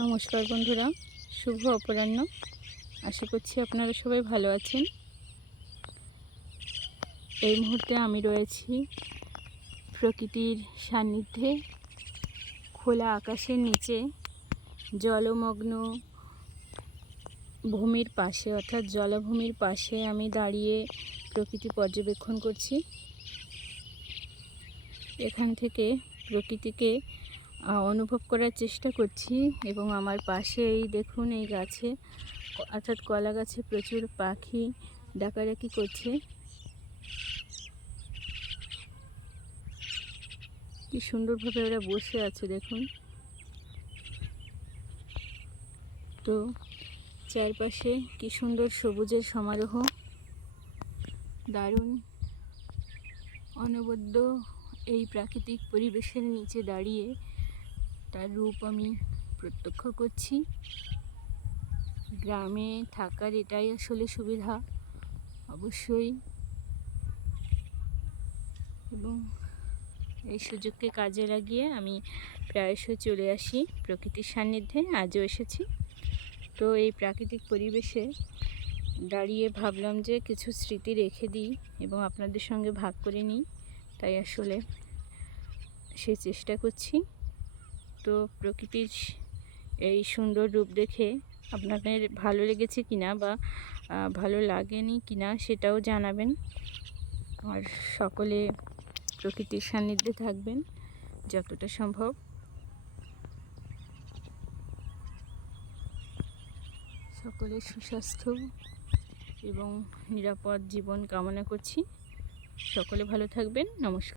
নমস্কার বন্ধুরা, শুভ অপরাহ্ন। আশা করছি আপনারা সবাই ভালো আছেন। এই মুহূর্তে আমি রয়েছি প্রকৃতির সান্নিধ্যে, খোলা আকাশের নিচে, জলমগ্ন ভূমির পাশে, অর্থাৎ জলাভূমির পাশে আমি দাঁড়িয়ে প্রকৃতি পর্যবেক্ষণ করছি। এখান থেকে প্রকৃতিকে অনুভব করার চেষ্টা করছি এবং আমার পাশে এই দেখুন, এই গাছে অর্থাৎ কলা গাছে প্রচুর পাখি ডাকাডাকি করছে। কি সুন্দরভাবে ওরা বসে আছে দেখুন। তো চারপাশে কি সুন্দর সবুজের সমারোহ, দারুণ অনবদ্য এই প্রাকৃতিক পরিবেশের নিচে দাঁড়িয়ে তার রূপ আমি প্রত্যক্ষ করছি। গ্রামে থাকার এটাই আসলে সুবিধা অবশ্যই, এবং এই সুযোগকে কাজে লাগিয়ে আমি প্রায়শই চলে আসি প্রকৃতির সান্নিধ্যে। আজও এসেছি। তো এই প্রাকৃতিক পরিবেশে দাঁড়িয়ে ভাবলাম যে কিছু স্মৃতি রেখে দিই এবং আপনাদের সঙ্গে ভাগ করে নিই, তাই আসলে সে চেষ্টা করছি। তো প্রকৃতির এই সুন্দর রূপ দেখে আপনাদের ভালো লেগেছে কিনা বা ভালো লাগেনি কিনা সেটাও জানাবেন। আর সকলে প্রকৃতির সান্নিধ্যে থাকবেন যতটা সম্ভব। সকলের সুস্বাস্থ্য এবং নিরাপদ জীবন কামনা করছি। সকলে ভালো থাকবেন। নমস্কার।